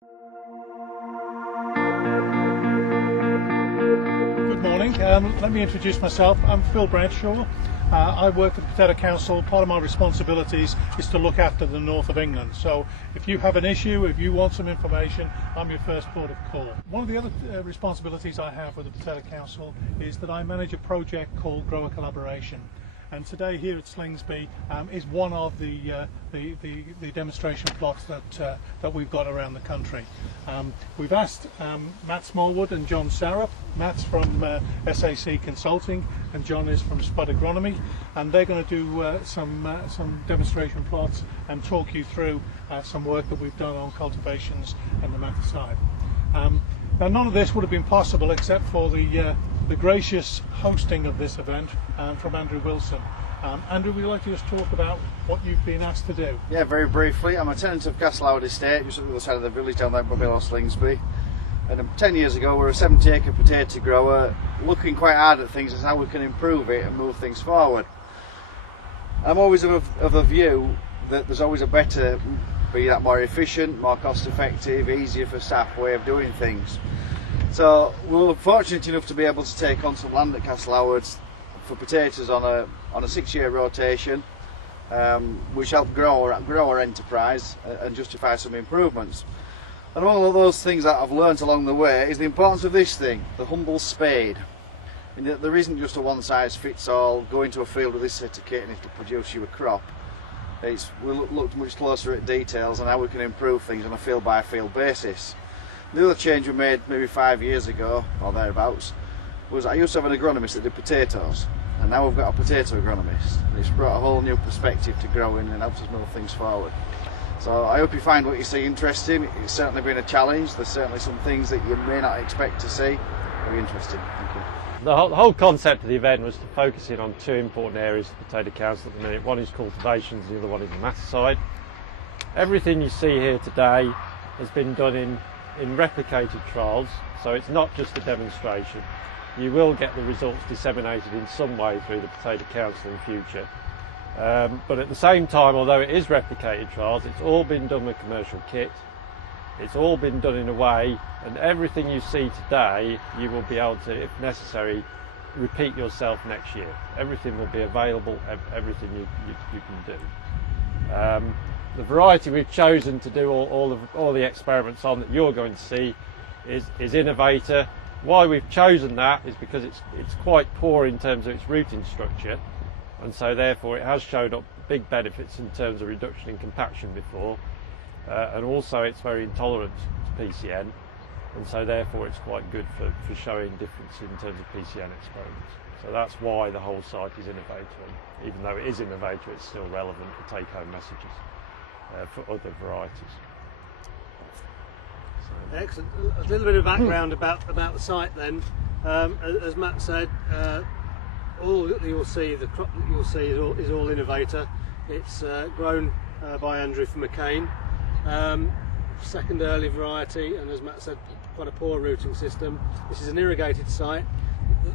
Good morning. Let me introduce myself. I'm Phil Bradshaw. I work for the Potato Council. Part of my responsibilities is to look after the north of England. So if you have an issue, if you want some information, I'm your first port of call. One of the other responsibilities I have with the Potato Council is that I manage a project called Grower Collaboration. And today here at Slingsby is one of the demonstration plots that we've got around the country. We've asked Matt Smallwood and John Sarup. Matt's from SAC Consulting and John is from Spud Agronomy, and they're going to do some demonstration plots and talk you through some work that we've done on cultivations and nematicide. Now, none of this would have been possible except for the gracious hosting of this event from Andrew Wilson. Andrew, would you like to just talk about what you've been asked to do? Yeah, very briefly. I'm a tenant of Castlewood Estate, just on the other side of the village down there below Slingsby. And 10 years ago, we were a 70-acre potato grower, looking quite hard at things as how we can improve it and move things forward. I'm always of a view that there's always a better, be that more efficient, more cost-effective, easier for staff way of doing things. So we were fortunate enough to be able to take on some land at Castlewood for potatoes on a 6-year rotation, which helped grow our enterprise and justify some improvements. And all of those things that I've learnt along the way is the importance of this thing, the humble spade. And that there isn't just a one-size-fits-all, go into a field with this set of kit and it'll produce you a crop. We looked much closer at details and how we can improve things on a field-by-field basis. The other change we made maybe 5 years ago, or thereabouts, was I used to have an agronomist that did potatoes, and now we've got a potato agronomist. And it's brought a whole new perspective to growing and helps us move things forward. So I hope you find what you see interesting. It's certainly been a challenge. There's certainly some things that you may not expect to see. Very interesting. Thank you. The whole concept of the event was to focus in on two important areas of the Potato Council at the minute. One is cultivations, the other one is nematicide. Everything you see here today has been done in replicated trials, so it's not just a demonstration. You will get the results disseminated in some way through the Potato Council in future. But at the same time, although it is replicated trials, it's all been done with commercial kit. It's all been done in a way, and everything you see today, you will be able to, if necessary, repeat yourself next year. Everything will be available, everything you can do. The variety we've chosen to do all the experiments on that you're going to see is innovator. Why we've chosen that is because it's quite poor in terms of its rooting structure, and so therefore it has showed up big benefits in terms of reduction in compaction before, and also it's very intolerant to PCN, and so therefore it's quite good for showing difference in terms of PCN experiments. So that's why the whole site is innovator, and even though it is innovator, it's still relevant for take-home messages for other varieties. Excellent. A little bit of background about the site then. As Matt said, all that you'll see, the crop that you'll see is all innovator. It's grown by Andrew from McCain. Second early variety, and as Matt said, quite a poor rooting system. This is an irrigated site.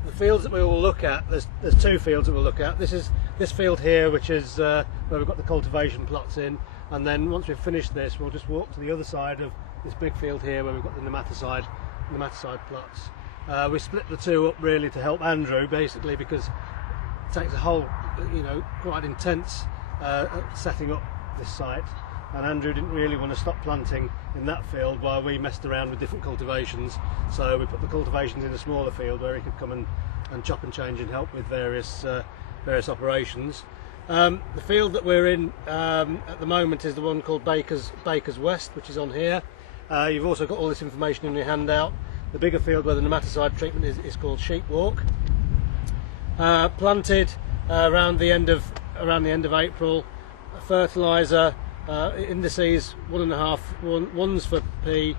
The fields that we will look at, there's two fields that we'll look at. This field here, which is where we've got the cultivation plots in, and then once we've finished this, we'll just walk to the other side of this big field here where we've got the nematicide plots. We split the two up really to help Andrew, basically, because it takes a whole, quite intense setting up this site, and Andrew didn't really want to stop planting in that field while we messed around with different cultivations. So we put the cultivations in a smaller field where he could come and chop and change and help with various operations. The field that we're in at the moment is the one called Baker's West, which is on here. You've also got all this information in your handout. The bigger field where the nematicide treatment is called Sheep Walk. Planted around the end of April. Fertiliser indices 1.5, one's for P,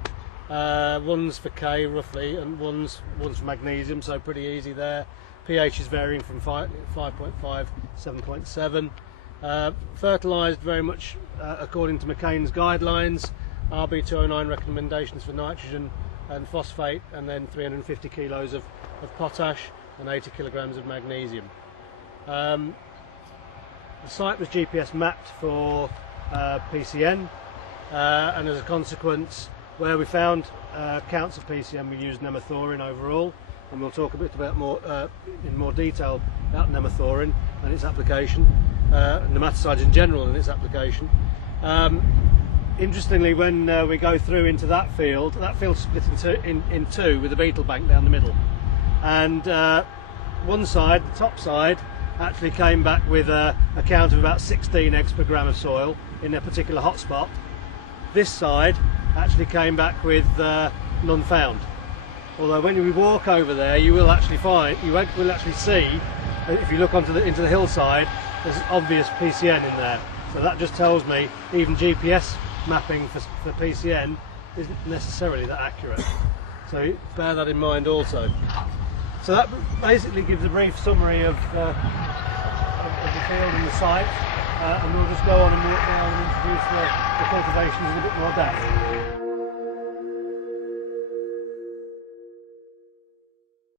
one's for K roughly, and one's for magnesium, so pretty easy there. pH is varying from 5.5, 7.7. Fertilised very much according to McCain's guidelines. RB209 recommendations for nitrogen and phosphate, and then 350 kilos of potash and 80 kilograms of magnesium. The site was GPS mapped for PCN, and as a consequence Where we found counts of PCM, we used Nemathorin overall, and we'll talk a bit about in more detail about Nemathorin and its application, nematicides in general and its application. Interestingly, when we go through into that field's split in two with a beetle bank down the middle, and one side, the top side, actually came back with a count of about 16 eggs per gram of soil in a particular hotspot. This side actually came back with none found. Although when we walk over there, you will actually see, if you look into the hillside, there's obvious PCN in there. So that just tells me even GPS mapping for PCN isn't necessarily that accurate. So bear that in mind also. So that basically gives a brief summary of the field and the site, and we'll just go on and walk down and introduce the cultivations in a bit more depth.